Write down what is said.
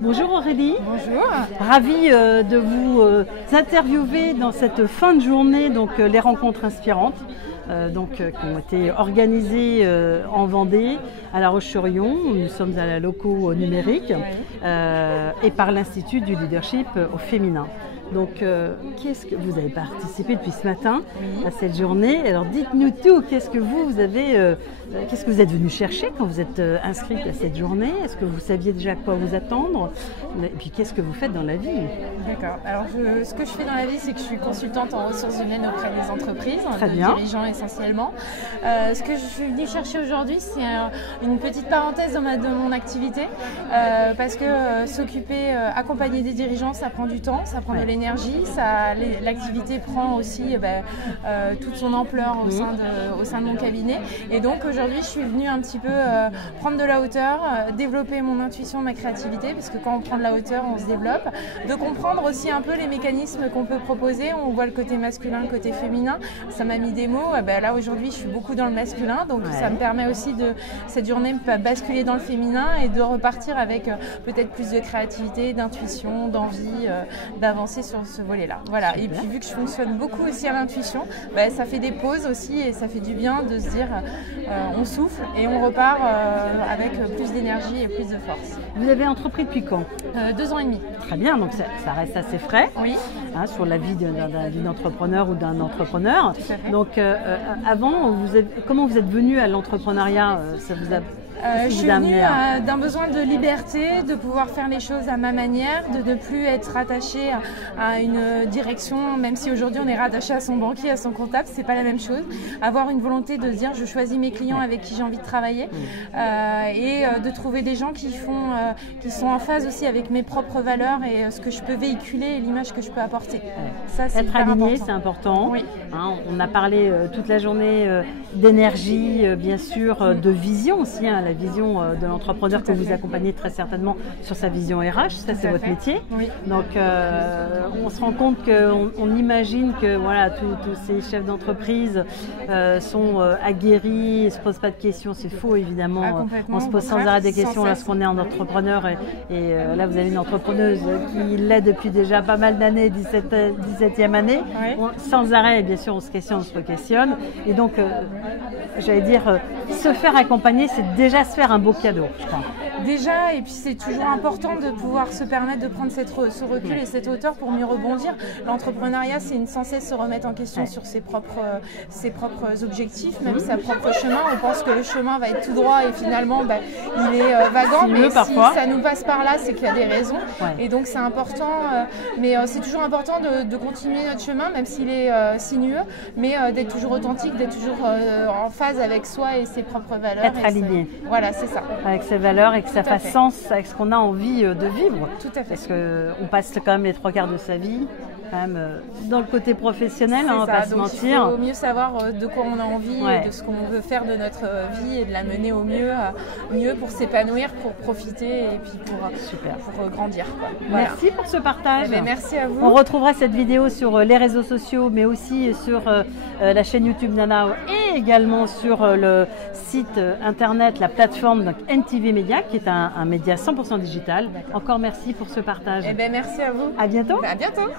Bonjour Aurélie. Bonjour. Ravie de vous interviewer dans cette fin de journée, donc les rencontres inspirantes, qui ont été organisées en Vendée, à La Roche-sur-Yon. Nous sommes à la locaux numérique et par l'Institut du leadership au féminin. Donc, qu'est-ce que vous avez participé depuis ce matin à cette journée? Alors, dites-nous tout. Qu'est-ce que vous êtes venu chercher quand vous êtes inscrite à cette journée? Est-ce que vous saviez déjà à quoi vous attendre? Et puis, qu'est-ce que vous faites dans la vie? D'accord. Alors, ce que je fais dans la vie, c'est que je suis consultante en ressources humaines auprès des entreprises, Très bien. Dirigeants essentiellement. Ce que je suis venue chercher aujourd'hui, c'est une petite parenthèse dans mon activité, parce que accompagner des dirigeants, ça prend du temps, ça prend de l'énergie, l'activité prend aussi toute son ampleur au sein de mon cabinet. Et donc aujourd'hui, je suis venue un petit peu prendre de la hauteur, développer mon intuition, ma créativité, parce que quand on prend de la hauteur, on se développe, de comprendre aussi un peu les mécanismes qu'on peut proposer. On voit le côté masculin, le côté féminin. Ça m'a mis des mots. Là aujourd'hui, je suis beaucoup dans le masculin, donc ça me permet aussi cette journée de basculer dans le féminin et de repartir avec peut-être plus de créativité, d'intuition, d'envie d'avancer sur ce volet-là. Voilà. Super. Et puis vu que je fonctionne beaucoup aussi à l'intuition, ça fait des pauses aussi et ça fait du bien de se dire on souffle et on repart avec plus d'énergie et plus de force. Vous avez entrepris depuis quand? 2 ans et demi. Très bien, donc ça reste assez frais. Oui. Sur la vie d'un entrepreneur ou d'un entrepreneur. Tout à fait. Donc avant, comment vous êtes venu à l'entrepreneuriat? Ça vous a je suis venue d'un besoin de liberté, de pouvoir faire les choses à ma manière, de ne plus être rattachée à une direction, même si aujourd'hui on est rattaché à son banquier, à son comptable, c'est pas la même chose. Avoir une volonté de se dire je choisis mes clients avec qui j'ai envie de travailler et de trouver des gens qui sont en phase aussi avec mes propres valeurs et ce que je peux véhiculer et l'image que je peux apporter. Ça, c'est être aligné, c'est important. Oui. On a parlé toute la journée d'énergie, bien sûr, de vision aussi. La vision de l'entrepreneur que vous accompagnez très certainement sur sa vision RH, ça c'est votre métier. Oui. Donc on se rend compte qu'on imagine que voilà, tous ces chefs d'entreprise sont aguerris, ne se posent pas de questions, c'est faux évidemment. On se pose sans arrêt des questions lorsqu'on est en entrepreneur et là vous avez une entrepreneuse qui l'est depuis déjà pas mal d'années, 17e année. Oui. Sans arrêt, bien sûr, on se questionne, on se questionne. Et donc, j'allais dire, se faire accompagner, c'est déjà se faire un beau cadeau, je crois. Déjà, et puis c'est toujours important de pouvoir se permettre de prendre ce recul et cette hauteur pour mieux rebondir. L'entrepreneuriat, c'est sans cesse se remettre en question sur ses propres objectifs, même sa propre chemin. On pense que le chemin va être tout droit et finalement, il est vagant, mais si ça nous passe par là, c'est qu'il y a des raisons. Et donc c'est important, mais c'est toujours important de continuer notre chemin, même s'il est sinueux, mais d'être toujours authentique, d'être toujours en phase avec soi et ses propres valeurs. Être aligné. Voilà, c'est ça. Avec ses valeurs et que ça fasse sens avec ce qu'on a envie de vivre. Tout à fait. Parce qu'on passe quand même les 3/4 de sa vie quand même dans le côté professionnel, on va pas se mentir. Il faut mieux savoir de quoi on a envie et de ce qu'on veut faire de notre vie et de la mener au mieux pour s'épanouir, pour profiter et puis pour grandir. Voilà. Merci pour ce partage. Merci à vous. On retrouvera cette vidéo sur les réseaux sociaux, mais aussi sur la chaîne YouTube Nana et également sur le site internet, la plateforme donc NTV Media, qui est un média 100% digital. Encore merci pour ce partage. Merci à vous. À bientôt. À bientôt.